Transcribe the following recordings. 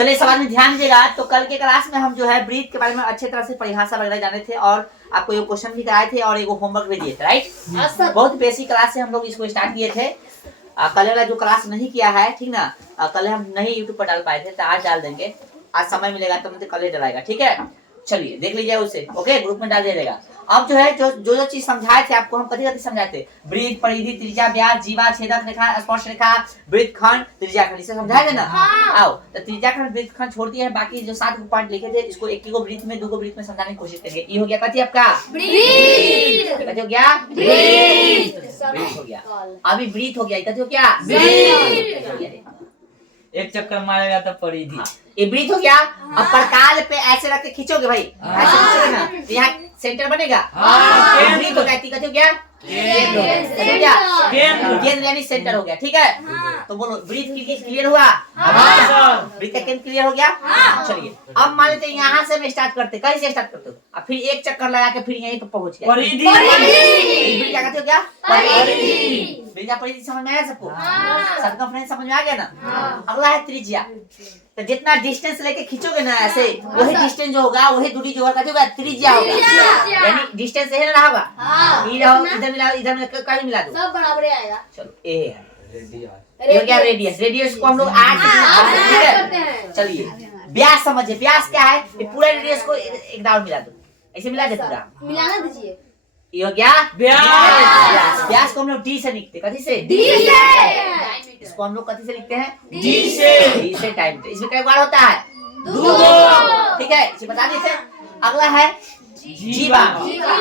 चलिए सवाल में ध्यान दीजिएगा। तो कल के क्लास में हम जो है ब्रीथ के बारे में अच्छे तरह से परिभाषा वगैरह जाने थे और आपको ये क्वेश्चन भी कराए थे और एक होमवर्क भी दिए थे, राइट। बहुत बेसिक क्लास से हम लोग इसको स्टार्ट किए थे। कल वाला जो क्लास नहीं किया है, ठीक ना, कल हम नहीं यूट्यूब पर डाल पाए थे, तो आज डाल देंगे। आज समय मिलेगा तो मतलब कल ही डलाएगा, ठीक है। चलिए देख लीजिए उसे, ओके, ग्रुप में डाल दिया जाएगा। अब जो है जो चीज समझाए थे आपको, हम कथी समझाए थे, ब्रीथ, परिधि, त्रिज्या, व्यास, जीवा, छेदक रेखा, स्पर्श रेखा, वृत्त खंड, त्रिज्या खंड, इसे समझाए थे ना। आओ तो त्रिज्या खंड, वृत्त खंड छोड़ दिए हैं, बाकी जो 7 पॉइंट लिखे थे इसको एक को वृत्त में 2 को वृत्त में समझाने की कोशिश करेंगे। ये हो गया कथी आपका ब्रीथ, कथी हो गया ब्रीथ हो गया। अभी ब्रीथ हो गया, कथी हो गया ब्रीथ। एक चक्कर मारेगा तो परिधि, ये ब्रीथ हो गया। अब परकाल पे ऐसे रख के खींचोगे भाई, ऐसे खींचोगे ना तो यहाँ सेंटर बनेगा। ब्रीथ हो गया, कथी हो गया केंद्र यानी सेंटर हो गया, ठीक है। तो बोलो ब्रीथ क्लियर हुआ, ब्रीथ का केंद्र क्लियर हो गया। चलिए अब मान लेते हैं यहाँ से हम स्टार्ट करते, कहीं से स्टार्ट करते हो, अब फिर एक चक्कर लगा के फिर यहीं पर पहुंच गया परिधि। क्या कहते हो, क्या परिधि समझ में आया सबको, सर्कमफ्रेंस समझ में आ गया ना। अगला है त्रिज्या। तो जितना डिस्टेंस लेके खींचोगे ना ऐसे, वही डिस्टेंस जो होगा, वही दूरी जो होगा त्रिज्या होगा। यानी डिस्टेंस यही ना होगा, इधर मिला इधर कहीं मिला दो, सब बराबर आएगा। चलो ए है ये क्या रेडियस, रेडियस को हम लोग 8 करते हैं। चलिए व्यास समझिए, व्यास क्या है, ये पूरे रेडियस को एक दाव मिला दो, ऐसे मिला दे पूरा, मिलाना दीजिए। ये हो गया व्यास। व्यास को हम लोग डी से लिखते, कथी से, डी से। इसको हम लोग कथी से लिखते हैं, डी से टाइम। इसमें कई बार होता है, 2, ठीक है, इसे बता दीजिए। अगला है जीवा,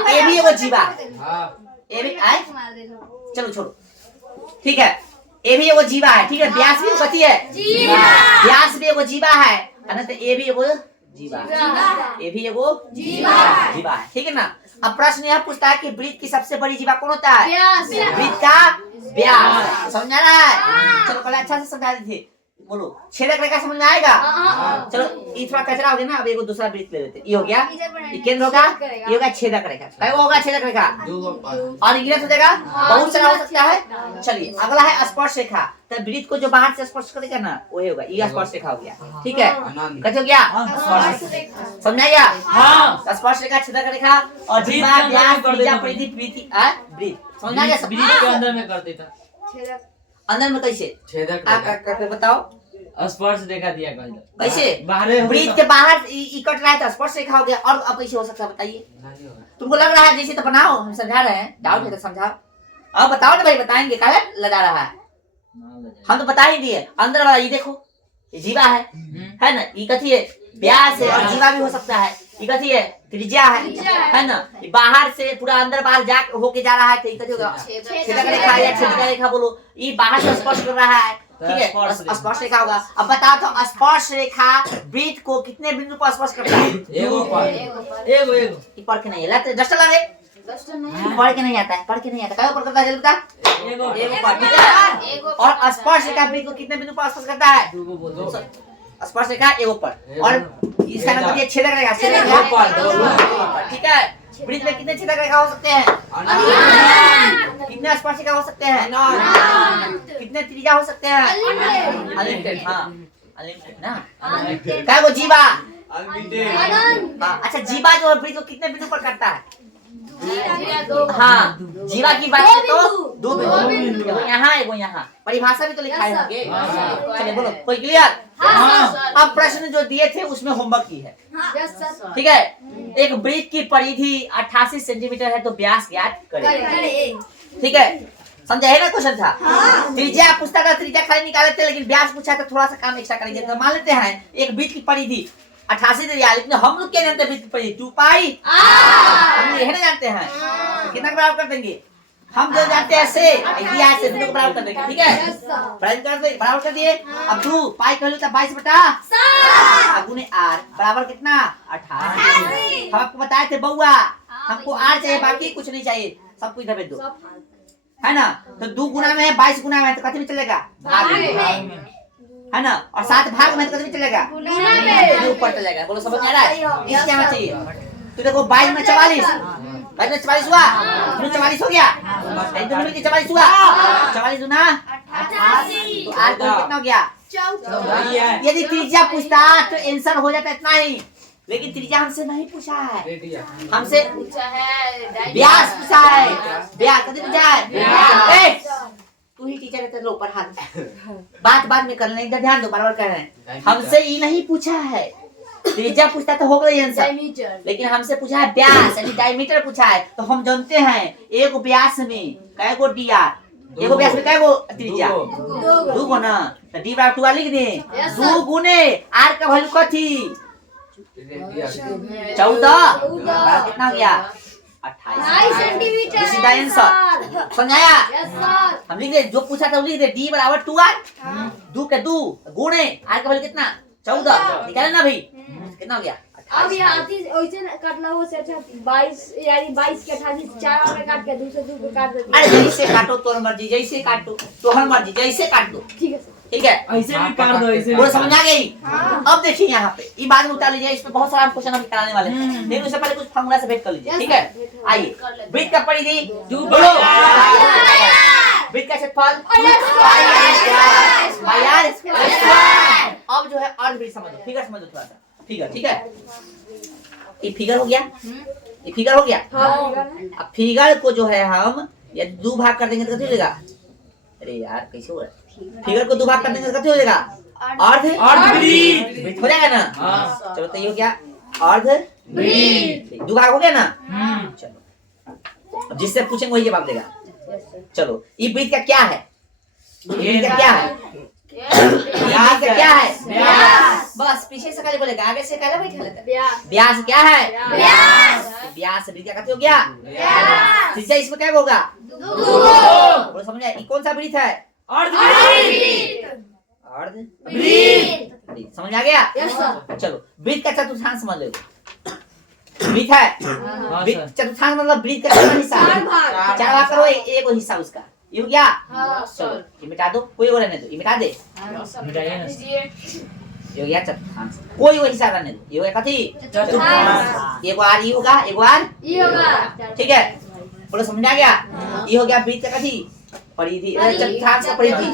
ये भी एगो जीवा, ये भी आए, चलो छोड़ो, ठीक है, ये भी एगो जीवा है, ठीक है। व्यास भी कथी है, व्यास भी एगो जीवा है, तो ये भी एगो जीवा, ये भी एगो जीवा है, ठीक है ना। अब प्रश्न यह पूछता है कि वृत्त की सबसे बड़ी जीवा कौन होता है, वृत्त का व्यास। समझ आ रहा है, चलो पहले अच्छा से समझा दीजिए। बोलो छेदक रेखा समझ में आएगा। चलो ये थोड़ा कचरा हो गया ना, अब एगो दूसरा वृत्त ले लेते। ये हो गया, ये केंद्र होगा, ये होगा छेदक रेखा, क्या होगा छेदक रेखा, और इंग्लिश हो जाएगा, बहुत सारा हो सकता है। चलिए अगला है स्पर्श रेखा। तो वृत्त को जो बाहर से स्पर्श करेगा ना वही होगा, ये स्पर्श रेखा हो गया, ठीक है। कैसे हो गया, समझ आएगा। स्पर्श रेखा, छेदक रेखा और जीवा, व्यास, त्रिज्या, परिधि, वृत्त, समझ आ गया। ब्रीथ के अंदर में करते था, अंदर में कैसे छेदक करके बताओ, स्पर्श रेखा दिया कैसे बाहर ब्रीथ के बाहर कट रहा है तो स्पर्श रेखा हो गया। और अब कैसे हो सकता है बताइए, तुमको लग रहा है जैसे, तो बनाओ, हम समझा रहे हैं, डाउट है तो समझाओ। अब बताओ ना भाई, बताएंगे क्या लगा रहा है, हम तो बता ही दिए। अंदर वाला ये देखो, ये जीवा है ना, ये कथी है, व्यास है, और जीवा भी हो सकता है, ये कथी है, त्रिज्या है ना। ये बाहर से पूरा अंदर बाहर जा होके जा रहा है, तो ये कथी होगा, छेदक रेखा या छेदक रेखा बोलो। ये बाहर से स्पर्श कर रहा है, ठीक है, स्पर्श रेखा होगा। अब बताओ तो स्पर्श रेखा वृत्त को कितने बिंदु पर स्पर्श करता है, एगो पढ़ के नहीं है, डस्ट लगे, पढ़ के नहीं आता है, पढ़ के नहीं आता, क्या पर करता है जल्दी बता, एगो पर। और स्पर्श रेखा वृत्त को कितने बिंदु पर स्पर्श करता है, स्पर्श रेखा एगो पर, और इसका नाम है छेदक रेखा, ठीक है। वृत्त में कितने छेदक रेखा हो सकते हैं, कितने स्पर्श रेखा हो सकते हैं, कितने त्रिज्या हो सकते हैं, अनलिमिटेड। हाँ अनलिमिटेड ना, क्या वो जीवा, अच्छा जीवा जो है वृत्त को कितने बिंदु पर करता है, हाँ जीवा की बात करें तो 2 बिंदु, एगो यहाँ एगो यहाँ, परिभाषा भी तो लिखा है होंगे। चलिए बोलो कोई क्लियर। अब प्रश्न जो दिए थे उसमें होमवर्क की है, ठीक है। एक वृत्त की परिधि 88 सेंटीमीटर है तो व्यास ज्ञात करें, ठीक है, समझा है ना क्वेश्चन था। त्रिज्या पूछता था, त्रिज्या खाली निकाले थे, लेकिन व्यास पूछा तो थोड़ा सा काम एक्स्ट्रा करेंगे। तो मान लेते हैं एक वृत्त की परिधि 88 त्रिज्या, लेकिन हम लोग क्या जानते हैं वृत्त की परिधि 2 पाई, हम लोग यही ना जानते हैं, कितना बराबर कर देंगे, हम जो जानते हैं से ऐसे दोनों को बराबर कर देंगे, ठीक है। बराबर कर दिए। अब 2 पाई कर लेता 22/7 गुने r बराबर कितना 18। हम आपको बताए थे बउआ, हमको r चाहिए, बाकी कुछ नहीं चाहिए, सब कुछ इधर भेज दो, है ना। तो 2 गुना में है, 22 गुना में है, तो कथी में चलेगा, भाग में, है ना। और 7 भाग में तो कथी में चलेगा, ऊपर चलेगा। बोलो समझ आ रहा है, इस क्या होना चाहिए। तो देखो 22 में 44, 22 में 44 हुआ, 44 हो गया, 2 मिलके 44 हुआ, 44 दूना 88, तो r कितना हो गया यदि त्रिज्या पूछता तो आंसर हो जाता इतना ही, लेकिन त्रिज्या हमसे नहीं पूछा है, हमसे व्यास पूछा है। व्यास कभी पूछा है? तू ही टीचर है तो लो ऊपर हाथ, बात बाद में करना, इधर ध्यान दो, बार-बार कह रहे हैं। हमसे ये नहीं पूछा है, त्रिज्या पूछता तो हो गई आंसर, लेकिन हमसे पूछा है व्यास यानी डायमीटर पूछा है। तो हम जानते हैं एक व्यास में कै गो डी आर, एगो व्यास में कै गो त्रिज्या? दो गो ना, तो डी बराबर 2 लिख दे। 2 गुने आर का वैल्यू कथी? 14 कितना हो गया? 28 centimetre. This is the answer. समझाया? हम लिख दे, जो पूछा था वो लिख दे, डी बराबर 2r, 2 के 2 गुणे आर का वैल्यू कितना? 14 निकाले ना भाई, कितना हो गया? अब यहाँ वैसे काटना हो से अच्छा 22 यानी 22 के 28 4 में काट के 2 से 2 को काट देते। अरे जैसे काटो तोहर मर्जी, जैसे काटो तोहर मर्जी, जैसे काट दो, ठीक है सर। ठीक है? ऐसे भी काट दो, ऐसे वो भी। समझ आ गई? अब देखिए यहाँ पे ये बाद में उतार लीजिए, इसमें बहुत सारा क्वेश्चन हम कराने वाले हैं, लेकिन उससे पहले कुछ फार्मूला से भेद कर लीजिए, ठीक है? आइए, वृत्त का परिधि बोलो, वृत्त का क्षेत्रफल पाई आर स्क्वायर। अब जो है अर्धवृत्त समझो, फिगर समझो थोड़ा सा, फिगर, ठीक है? ये फिगर हो गया, ये फिगर हो गया। अब फिगर को जो है हम ये 2 भाग कर देंगे तो कितना हो जाएगा? अरे यार कैसे हो रहा है? फिगर को 2 भाग कर देंगे तो कितना हो जाएगा? अर्धवृत्त हो जाएगा ना? हाँ। चलो तो ये हो गया अर्धवृत्त। 2 भाग हो गया ना? चलो अब जिससे पूछेंगे वही जवाब देगा। चलो ये वृत्त का क्या है? ये वृत्त का क्या है? व्यास का क्या है? व्यास। बस पीछे से खाली बोलेगा, आगे से काला बैठा लेता है। व्यास क्या है? व्यास वृत्त का क्या हो गया? त्रिज्या इसमें क्या होगा? 2। समझ आया? ये कौन सा वृत्त है? अर्धवृत्त। समझ आ गया? चलो वृत्त का चतुर्थांश समझ लो। वृत्त है, वृत्त चतुर्थांश मतलब वृत्त का कितना हिस्सा? 4 भाग करो, एक हिस्सा उसका, ये हो गया। चलो ये मिटा दो, कोई और रहने दो, ये मिटा दे, मिटाइए ना। ये हो गया चतुर्थांश, कोई वो हिस्सा रहने दो, ये हो गया कथी? चतुर्थांश। एगो आर ये होगा, एगो आर ये होगा, ठीक है? बोलो समझ आ गया? ये हो गया वृत्त का कथी? परिधि, चतुर्थांश का परिधि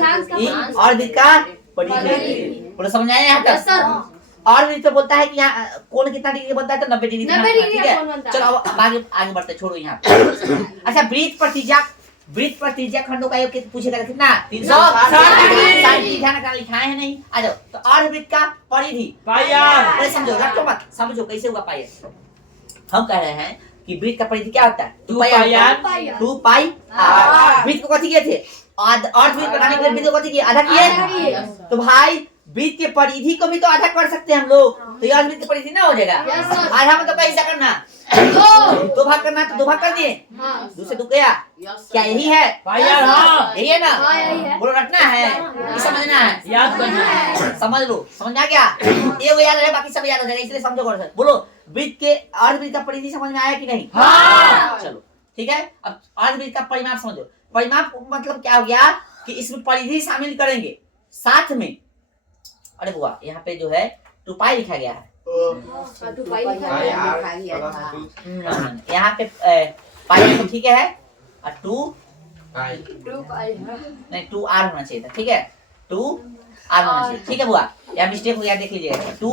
और वृत्त का परिधि। बोलो समझ आया यहाँ तक? और वृत्त बोलता है कि यहाँ कोण कितना डिग्री बनता है? तो 90 डिग्री, 90 डिग्री ठीक का कोण है? बनता है। चलो अब आगे बढ़ते, छोड़ो यहाँ पे। अच्छा वृत्त पर त्रिज्या खंडों का योग पूछेगा कितना? 360 डिग्री। ध्यान रखना, लिखाए हैं नहीं, आ जाओ। तो अर्धवृत्त का परिधि पाई आर। अरे समझो, रटो मत, समझो कैसे होगा पाई आर। हम कह रहे हैं कि वृत्त का परिधि क्या होता है? 2 पाई आर। 2 pi are. वृत्त को कथी किए थे? अर्धवृत्त बनाने के लिए वृत्त को कथी किए? आधा किए। तो भाई वृत्त के परिधि को भी तो आधा कर सकते हैं हम लोग, तो ये अर्धवृत्त की परिधि ना हो जाएगा? आधा मतलब कैसा करना? 2 भाग करना, तो 2 भाग कर दिए, 2 से 2 गया, क्या यही है? पाई आर, हाँ। यही है ना? हाँ, यही है। बोलो रटना है, ये समझना है, याद करना है। समझ लो, समझ आ गया? ये वो याद रहे, बाकी सब याद हो जाएगा, इसलिए समझो कौन सा। बोलो वृत्त के अर्धवृत्त का परिधि समझ में आया कि नहीं? हाँ। चलो ठीक है, अब अर्धवृत्त का परिमाप समझो। परिमाप मतलब क्या हो गया कि इसमें परिधि शामिल करेंगे साथ में। अरे बुआ यहाँ पे जो है 2 पाई लिखा गया है, यहाँ पे पाई तो ठीक है, और 2 नहीं 2 आर होना चाहिए था, ठीक है? 2 आर होना चाहिए, ठीक है बुआ? यहाँ मिस्टेक हो गया, देख लीजिएगा, 2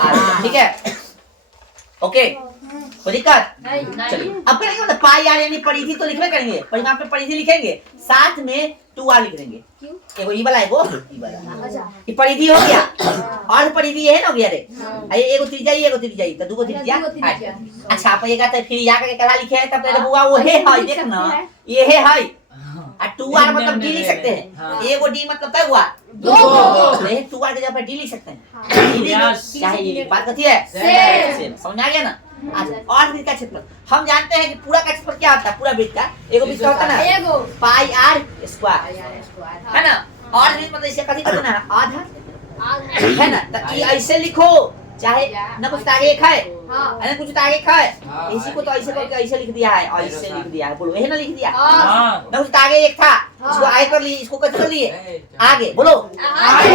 आर, ठीक है? ओके, कोई दिक्कत? चलिए अब करेंगे मतलब पाई आर यानी परिधि तो लिखने करेंगे, परिमाप पे परिधि लिखेंगे, साथ में 2 आर लिख देंगे। एगो ई वाला, एगो ई वाला, ये परिधि हो गया। और परिधि ये है ना हो गया रे, एगो त्रिज्या, एगो त्रिज्या, तो 2 त्रिज्या। अच्छा आप ये कहते फिर या के कला लिखे है, तब तो बुआ वो है देख ना, ये है 2 आर मतलब डी लिख सकते हैं, एगो डी मतलब क्या हुआ? 2 2 आर के जगह पर डी लिख सकते हैं। क्या है ये बात कथी है? सेम। समझ आ गया ना? अच्छा और वृत्त का क्षेत्रफल हम जानते हैं कि पूरा का क्षेत्रफल क्या होता है? पूरा वृत्त का एगो वृत्त होता है ना, पाई आर स्क्वायर, है ना? और वृत्त मतलब इसे कथी करना है? आधा, है ना? तो ये ऐसे लिखो, चाहे न कुछ आगे एक है, ना कुछ आगे एक है, इसी को तो ऐसे करके ऐसे लिख दिया है, ऐसे लिख दिया है, बोलो यही ना लिख दिया? न कुछ आगे एक था, इसको आगे कर लिए, इसको कैसे कर लिए? आगे, बोलो आगे।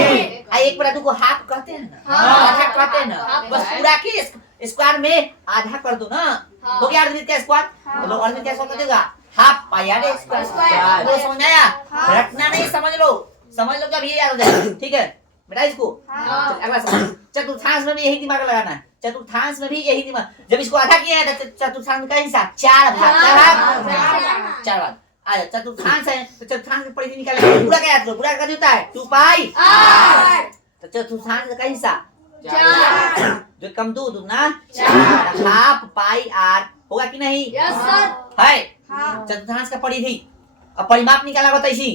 एक पर 2 को हाफ कहते हैं ना, आधा कहते हैं ना, बस पूरा के स्क्वायर में आधा कर दो ना, हो गया अर्धवृत्त का स्क्वायर। बोलो अर्धवृत्त का स्क्वायर कर देगा हाफ पाई आर स्क्वायर। बोलो समझ आया? रटना नहीं, समझ लो, समझ लो, जब ये याद हो जाएगा, ठीक है? बेटा इसको चल, अगला सवाल। चतुर्थांश में भी यही दिमाग लगाना है, चतुर्थांश में भी यही दिमाग। जब इसको आधा किया है तो चतुर्थांश का हिस्सा 4 भाग, क्या भाग? 4 भाग। आजा चतुर्थांश है तो चतुर्थांश की परिधि निकालेंगे, पूरा क्या याद करो, पूरा क्या होता है 2 पाई तो चतुर्थांश का हिस्सा 4 जो कम दो ना 4 हाफ पाई आर होगा कि नहीं? यस सर है चतुर्थांश का परिधि। अब परिमाप निकाला होता इसी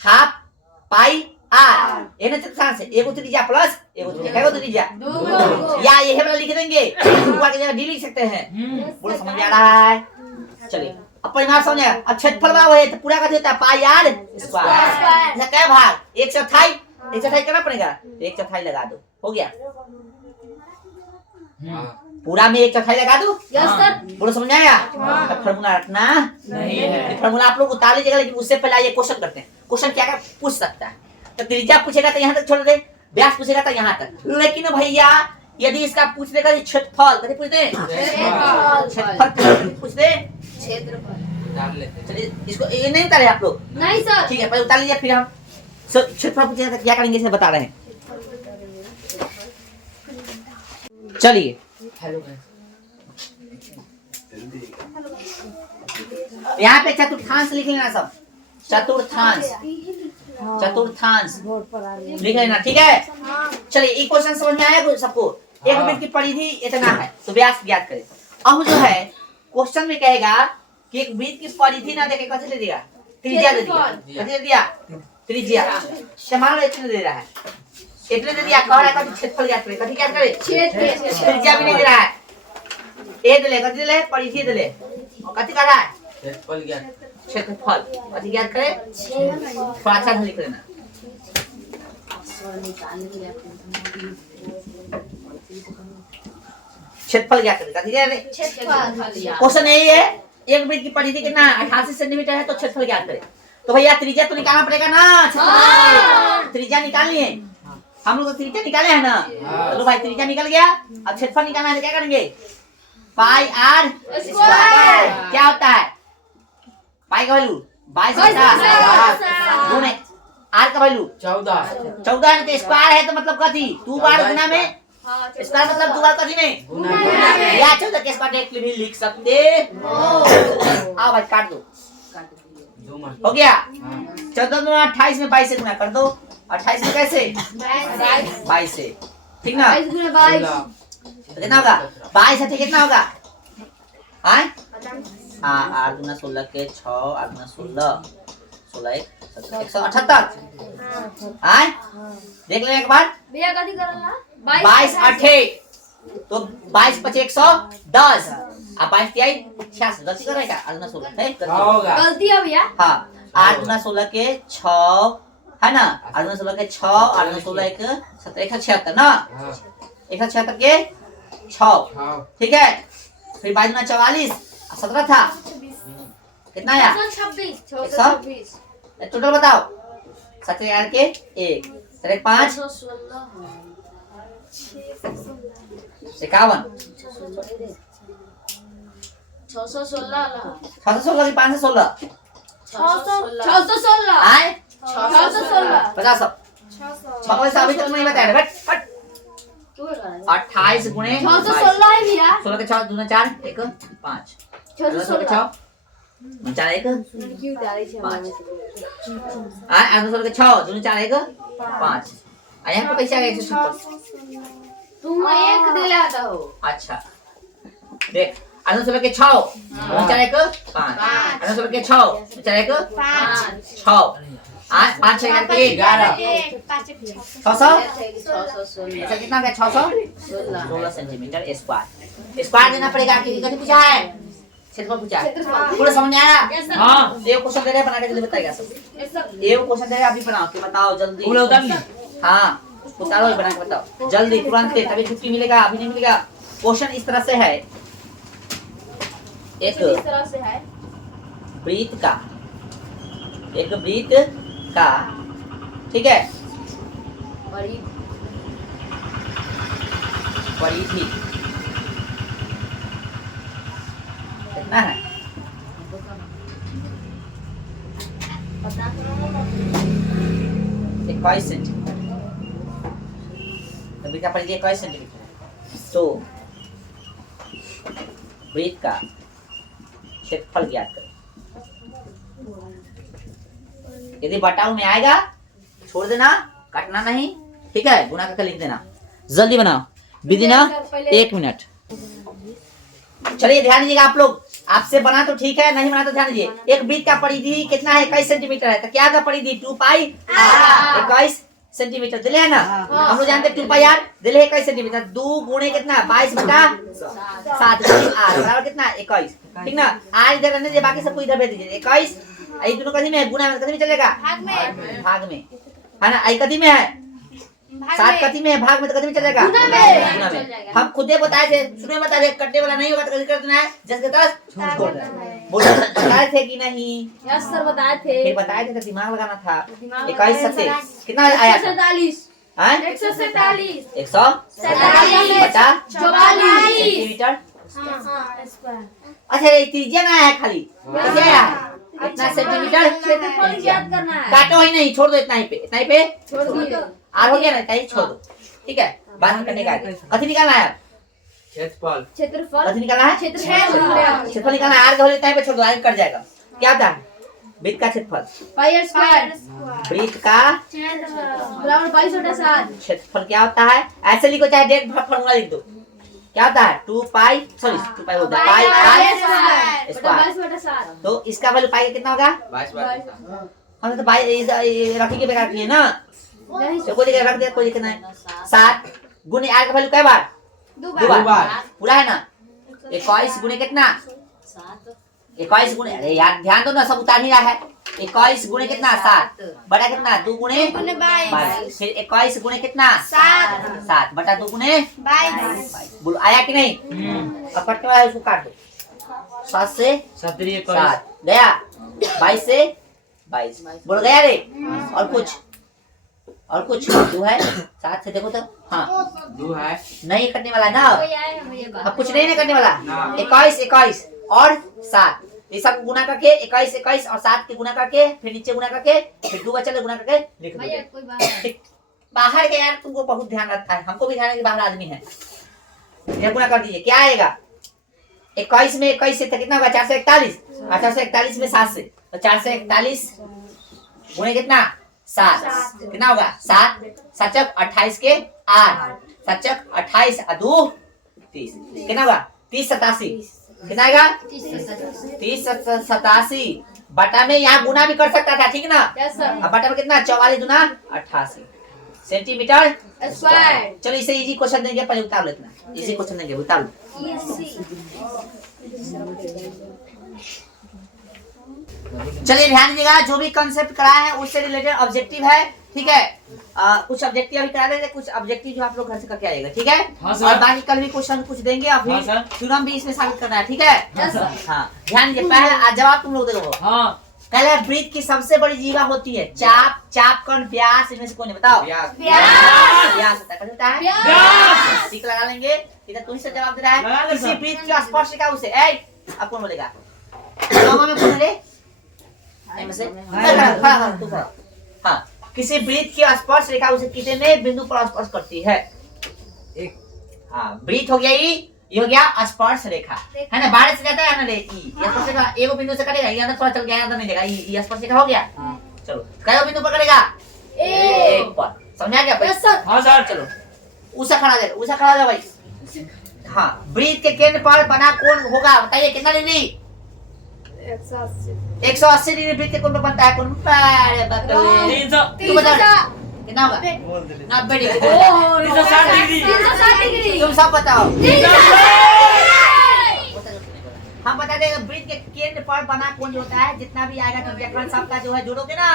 हाफ पाई आर ये ना चतुर्थांश है, एगो त्रिज्या प्लस एगो त्रिज्या, क्या त्रिज्या? या ये वाला लिख देंगे, ऊपर की जगह डी लिख सकते हैं। पूरा समझ आ रहा है? चलिए अब परिमाप समझ आया। अब क्षेत्रफल बराबर है तो पूरा का होता है पाई आर स्क्वायर। इसका क्या भाग? 1/4, 1/4 करना पड़ेगा तो 1/4 लगा दो, हो गया। पूरा में 1/4 लगा दो, यस सर पूरा समझ आया? फॉर्मूला रखना नहीं है। फॉर्मूला आप लोग उतार लीजिएगा, लेकिन उससे पहले आइए क्वेश्चन करते हैं। क्वेश्चन क्या क्या पूछ सकता है? तो त्रिज्या पूछेगा तो यहाँ तक छोड़ दे, व्यास पूछेगा तो यहाँ तक। लेकिन भैया यदि इसका पूछ देगा क्षेत्रफल, कभी पूछ दे क्षेत्रफल पूछ दे, चलिए इसको ये नहीं उतारे आप लोग, नहीं सर ठीक है पहले उतार लीजिए, फिर हम क्षेत्रफल पूछेगा तो क्या करेंगे इसे बता रहे हैं। चलिए यहाँ पे चतुर्थांश लिख लेना सब, चतुर्थांश चतुर्थांश लिख लेना, ठीक है। चलिए एक क्वेश्चन समझ में आया सबको? एक वृत्त की परिधि इतना है तो व्यास ज्ञात करें। अब जो है क्वेश्चन में कहेगा कि एक वृत्त की परिधि ना देके कैसे दे दिया? त्रिज्या दे दिया, कैसे दे दिया? त्रिज्या समान इतने दे रहा है, इतने दे दिया, कह रहा है कि क्षेत्रफल ज्ञात करें, कथी ज्ञात करे? त्रिज्या भी नहीं दे रहा है, ए दे ले, कथी दे ले? परिधि दे ले, और कथी कह रहा है? क्षेत्रफल कथी ज्ञात करे? थोड़ा अच्छा लिख लेना। क्षेत्रफल ज्ञात करें, कथी ज्ञात करे? क्वेश्चन यही है, एक वृत्त की परिधि कितना है? 88 सेंटीमीटर है तो क्षेत्रफल ज्ञात करें। तो भैया त्रिज्या तो निकालना पड़ेगा ना, त्रिज्या निकालनी है, हम लोग तो त्रिज्या निकाले हैं ना, तो भाई त्रिज्या निकल गया। अब क्षेत्रफल निकालना है तो क्या करेंगे? पाई आर स्क्वायर क्या होता है? पाई का वैल्यू 22 गुणे आर का वैल्यू 14 है तो स्क्वायर है तो मतलब कथी? 2 बार गुना में, स्क्वायर मतलब 2 बार कथी में? या 14 के स्क्वायर डायरेक्टली भी लिख सकते। आओ भाई काट दो, हो गया। 14 गुना 28 में 22 से गुना कर दो, 28 में कैसे? 22 से, ठीक ना? 22 गुना 22 तो कितना होगा? 22 है कितना होगा? हाँ 8 गुना 16 के 6, 8 गुना 16, 16 178। हाँ देख लेना एक बार, भैया कथी करला? 22 8 तो 22 5 110, अब 22 तिहाई 66, गलती कर रहेगा? 8 गुना 16 है गलती है भैया। हाँ 8 गुना 16 के 6 है ना, 8 गुना 16 के 6, 8 गुना 16 1 17 176 ना, 176 के 6, ठीक है। फिर 22 गुना 44 17 था, कितना आया? 626 टोटल बताओ। 17 के 1 7 5 51 616 616 की 516 616 आए 616 50 6 से अभी तक नहीं बताया बट 28 गुणे 616 है भैया। 16 के 6 दूना 4 1 5 16 के 6 4 1 क्यों डाले छे? 5 आ 16 के 6 दूना 4 1 5 यहाँ पे कैसे आ गया 156? तुम एक दिला दो। अच्छा देख 16 के 6 दूना 4 1 5 16 के 6 4 1 5 6 आज 5 6 करके 11 600 ऐसा कितना हो गया? 616 सेंटीमीटर स्क्वायर। स्क्वायर देना पड़ेगा क्योंकि कथी पूछा है? क्षेत्रफल पूछा है। पूरा समझ में आया? हाँ ये क्वेश्चन दे रहे हैं, बना के जल्दी बताइएगा सब। ये क्वेश्चन दे रहे हैं, अभी बनाओ कि बताओ जल्दी। पूरा उतार लिए? हाँ उतारो ही बना के बताओ जल्दी तुरंत, तभी छुट्टी मिलेगा, अभी नहीं मिलेगा। क्वेश्चन इस तरह से है, एक इस तरह से है वृत्त का, एक वृत्त का, ठीक है, परिधि कितना है? पता 21 सेंटीमीटर, वृत्त का परिधि 21 सेंटीमीटर है। तो वृत्त का क्षेत्रफल ज्ञात करें। यदि बटाऊ में आएगा छोड़ देना, काटना नहीं, ठीक है, गुना करके लिख देना। जल्दी बनाओ, विदिन 1 मिनट। चलिए ध्यान दीजिएगा आप लोग, आपसे बना तो ठीक है, नहीं बना तो ध्यान दीजिए। एक वृत्त का परिधि कितना है? 21 सेंटीमीटर है। तो क्या का परिधि? 2 पाई 21 सेंटीमीटर दिले है ना। हम लोग जानते हैं 2 पाई आर दिले 21 सेंटीमीटर। 2 गुणे कितना? 22 बटा 7 आर बराबर कितना? 21, ठीक ना। आर इधर रहने दीजिए, बाकी सबको इधर भेज दीजिए। 21 आई दोनों कथी में है? गुना में। कथी में चलेगा? भाग में है ना। आई कथी में है? 7 कथी में है? भाग में। तो कथी में चलेगा? गुना में। हम खुदे बताए थे, शुरू में बताए थे, कटने वाला नहीं होगा तो कैसे कर देना है? जैसे छोड़ देना है। बताए थे कि नहीं? यस सर बताए थे। फिर बताए थे तो दिमाग लगाना था। 21 से कितना आया? 147 147 बटा 44 सेंटीमीटर। अच्छा ये त्रिज्या में आया है खाली, क्या आया है? इतना सेंटीमीटर क्षेत्रफल ज्ञात करना है। काटो ही नहीं, छोड़ दो इतना ही पे, इतना ही पे छोड़ दिए। आर हो गया ना, इतना ही छोड़ दो, ठीक है। बात हम करने का है, कथी निकालना है? क्षेत्रफल। क्षेत्रफल कथी निकालना है? क्षेत्रफल निकालना है। आर का हो इतना ही पे छोड़ दो, आगे कट जाएगा। क्या था? वृत्त का क्षेत्रफल, पाई स्क्वायर वृत्त का बराबर 22/7। क्षेत्रफल क्या होता है? ऐसे लिखो, चाहे डायरेक्ट फॉर्मूला लिख दो। क्या होता है? 2 पाई होता है पाई आर स्क्वायर। 22/7। तो इसका वैल्यू पाई का कितना होगा? 22 हम तो पाई रखेंगे बेकार किए ना, तो कोई रख दे, कोई दिक्कत नहीं। 7 गुने आर का वैल्यू कै बार? 2 बार पूरा है ना। 21 गुने कितना? 21 गुने, अरे यार ध्यान दो ना, सब उतार नहीं रहा है। 21 गुने कितना? 7 बटा कितना? 2 गुने 22। फिर 21 गुने कितना? 7 बटा 2 गुने 22। बोलो आया कि नहीं? अब कटने वाला है उसको काट दो। 7 से 7 गया, 22 से 22 बोल गया रे। और कुछ 2 है। 7 से देखो तो, हाँ 2 है, नहीं कटने वाला ना, अब कुछ नहीं करने वाला। 21 और 7 ये सब गुना करके 21 और 7 के गुना करके फिर नीचे गुना करके फिर 2 बचा गुना करके लिख दो। बाहर के यार तुमको बहुत ध्यान रखता है, हमको भी ध्यान है कि बाहर आदमी है। ये गुना कर दीजिए, क्या आएगा? 21 में 21 से कितना होगा? 441। 441 में 7 से, तो 441 गुणे कितना? 7 कितना होगा? 7 7 28 के 8 7 28 और 2 30 कितना होगा? 30 87 कितना आएगा? 30 87 बटा में यहाँ गुना भी कर सकता था, ठीक ना। Yes sir. अब बटा में कितना? 44 गुना 88 सेंटीमीटर स्क्वायर। चलो इसे इजी क्वेश्चन देंगे, पहले उतार लो इतना। इजी क्वेश्चन देंगे, उतार लो। चलिए ध्यान दीजिएगा, जो भी कंसेप्ट कराया है उससे रिलेटेड ऑब्जेक्टिव है, ठीक है। कुछ ऑब्जेक्टिव अभी करा देंगे, कुछ ऑब्जेक्टिव जो आप लोग घर से करके आएगा, ठीक है। हाँ सर। और बाकी कल भी क्वेश्चन कुछ देंगे और हाँ सर। फिर थ्योरम भी इसमें साबित करना है, ठीक है। Yes sir. हाँ ध्यान दीजिए, पहला जवाब तुम लोग देखो। हाँ पहले वृत्त की सबसे बड़ी जीवा होती है चाप कण व्यास, इनमें से कौन है बताओ? व्यास। व्यास होता है, कौन होता है? व्यास। ठीक लगा लेंगे। इधर तू ही से जवाब दे रहा लगा है। ले किसी सर। वृत्त की स्पर्श रेखा उसे अब कौन बोलेगा? मामा में कौन है? में से तू खड़ा। हाँ किसी वृत्त की स्पर्श रेखा उसे कितने बिंदु पर स्पर्श करती है? एक। हाँ वृत्त हो गया, ये हो गया स्पर्श रेखा, है ना। बाहर से जाता है ना रे, ये स्पर्श रेखा एगो बिंदु से कटेगा, ये अंदर थोड़ा चल गया, अंदर नहीं देगा, ये स्पर्श रेखा हो गया। चलो कई बिंदु पर करेगा? एक पर। समझा गया? Yes sir. हाँ सर। चलो उषा खड़ा जा भाई। हाँ वृत्त के केंद्र पर बना कोण होगा, बताइए कितना डिग्री? 180 डिग्री वृत्त के कोण पर बनता है। कोण 300 तू बता कितना होगा? 90 डिग्री। 360 डिग्री। 360 डिग्री। तुम सब बताओ। हम बता देंगे वृत्त के केंद्र पर बना कोण जो होता है, जितना भी आएगा त्रिज्याखंड सबका जो है जोड़ोगे ना,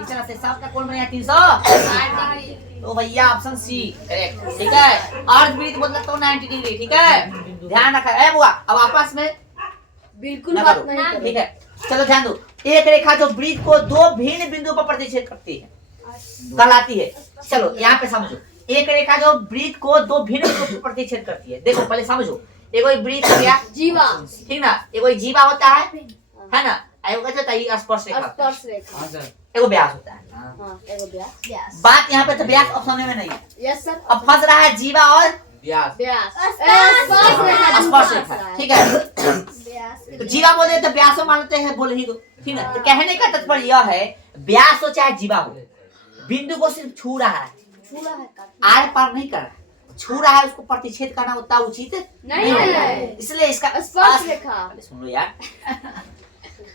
इस तरह से सबका कोण बनेगा 360। तो भैया ऑप्शन सी करेक्ट, ठीक है। अर्धवृत्त मतलब तो 90 डिग्री, ठीक है। ध्यान रखा है बुआ। अब आपस में बिल्कुल ना बात करो, नहीं करो। ठीक है। चलो ध्यान दो, एक रेखा जो वृत्त को 2 भिन्न बिंदुओं पर प्रतिच्छेद करती है कहलाती है। चलो यहाँ पे समझो, एक रेखा जो वृत्त को 2 भिन्न बिंदुओं पर प्रतिच्छेद करती है। देखो पहले समझो, एगो वृत्त हो गया, जीवा। ठीक ना, एगो जीवा होता है ना, एगो क्या होता है? स्पर्श रेखा। स्पर्श रेखा। हाँ सर। एगो व्यास होता है। हाँ एगो व्यास। बात यहाँ पे तो व्यास ऑप्शन में नहीं है। Yes sir. अब फंस रहा है जीवा और व्यास। व्यास स्पर्श रेखा, ठीक है। तो जीवा बोले तो व्यासो मानते हैं, बोले ही दो, ठीक है। तो कहने का तात्पर्य यह है व्यास हो चाहे जीवा हो, बिंदु को सिर्फ छू रहा है, आर पार नहीं कर रहा है, छू रहा है, उसको प्रतिच्छेद करना उतना उचित नहीं है। इसलिए इसका स्पर्श रेखा। सुन लो यार,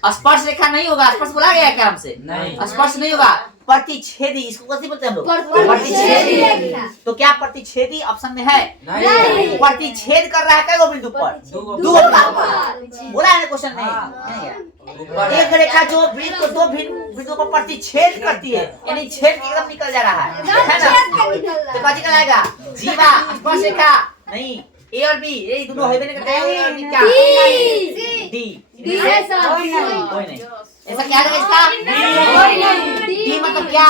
स्पर्श रेखा नहीं होगा। स्पर्श बोला गया क्या हमसे? नहीं। स्पर्श नहीं होगा, प्रतिच्छेदी। इसको कैसे बोलते हैं हम लोग? प्रतिच्छेदी रेखा। तो क्या प्रतिच्छेदी ऑप्शन में है? नहीं। प्रतिच्छेद कर रहा है क्या बिंदु पर? दो पर। बोला है क्वेश्चन में? नहीं है। एक रेखा जो वृत्त को दो बिंदुओं को प्रतिच्छेद करती है, यानी छेद एकदम निकल जा रहा है ना? तो कौन निकल आएगा? जीवा। स्पर्श रेखा नहीं, ए और बी ये दोनों होबे नहीं करते हैं। क्या? डी। डी है सर। कोई नहीं। ऐसा क्या है इसका? डी मतलब क्या?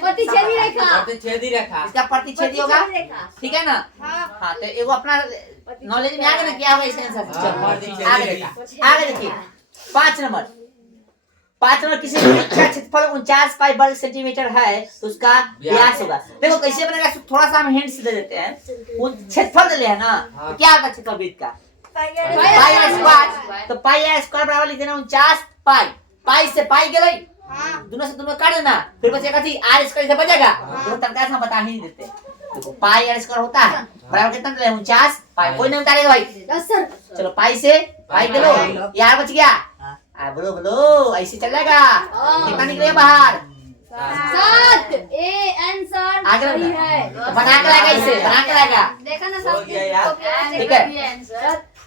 प्रतिच्छेदी रेखा। प्रतिच्छेदी रेखा। इसका प्रतिच्छेदी होगा, ठीक है ना? हाँ, तो एगो अपना नॉलेज में आ गया ना क्या होगा इसका आंसर? आगे देखिए 5 नंबर। 5 नंबर किसी वृत्त का क्षेत्रफल 49 पाई वर्ग सेंटीमीटर है तो उसका व्यास होगा। देखो कैसे बनेगा, थोड़ा सा हम हिंट्स दे देते हैं। उन क्षेत्रफल दे लिया ना, तो क्या होगा क्षेत्रफल वृत्त का? पाई आर स्क्वायर। तो पाई आर स्क्वायर बराबर लिख देना 49 पाई। पाई से पाई गए, दोनों से दोनों काट देना, फिर बचेगा थी आर स्क्वायर से बचेगा। तो तनका से बता ही नहीं देते। देखो पाई आर स्क्वायर होता है बराबर कितना ले 49 पाई। कोई नहीं उतारेगा भाई? Yes sir. चलो पाई से पाई दे लो, यार बच गया। बोलो बोलो, ऐसे चल जाएगा। कितना निकलेगा बाहर? 7। ए एन सर आगे सही बढ़ना। है। तो बना के लाएगा, इसे बना के लाएगा। देखा ना हो गया यार। ठीक है।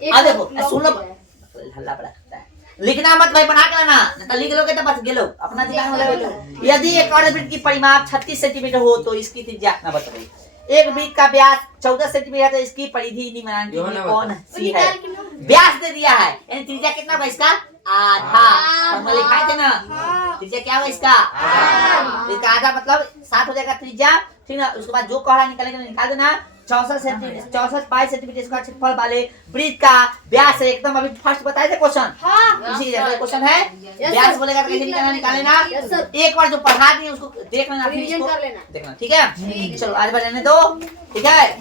अब देखो सुन लो, हल्ला बड़ा करता है। लिखना मत भाई, बना के लाना, नहीं तो लिख लोगे तो बस गेलो अपना दिमाग में लगे। यदि एक और वृत्त की परिमाप 36 सेंटीमीटर हो तो इसकी त्रिज्या ना बताइए। एक वृत्त का व्यास 14 सेंटीमीटर तो इसकी परिधि निम्नांकित में कौन सी है? व्यास दे दिया है, यानी त्रिज्या कितना होगा इसका? आधा। हम लिखाए थे ना, त्रिज्या क्या होगा इसका? इसका आधा मतलब 7 हो जाएगा त्रिज्या, ठीक ना? उसके बाद जो कोहरा निकालेंगे निकाल देना। 64 पाई सेंटीमीटर इसका क्षेत्रफल वाले वृत्त का व्यास है। एकदम अभी फर्स्ट बताए थे क्वेश्चन, इसी जैसा क्वेश्चन है। व्यास बोलेगा तो कैसे निकालना निकालेना, एक बार जो पढ़ा दिए उसको देख लेना, फिर इसको देखना, ठीक है? चलो आज बढ़ने दो, ठीक है?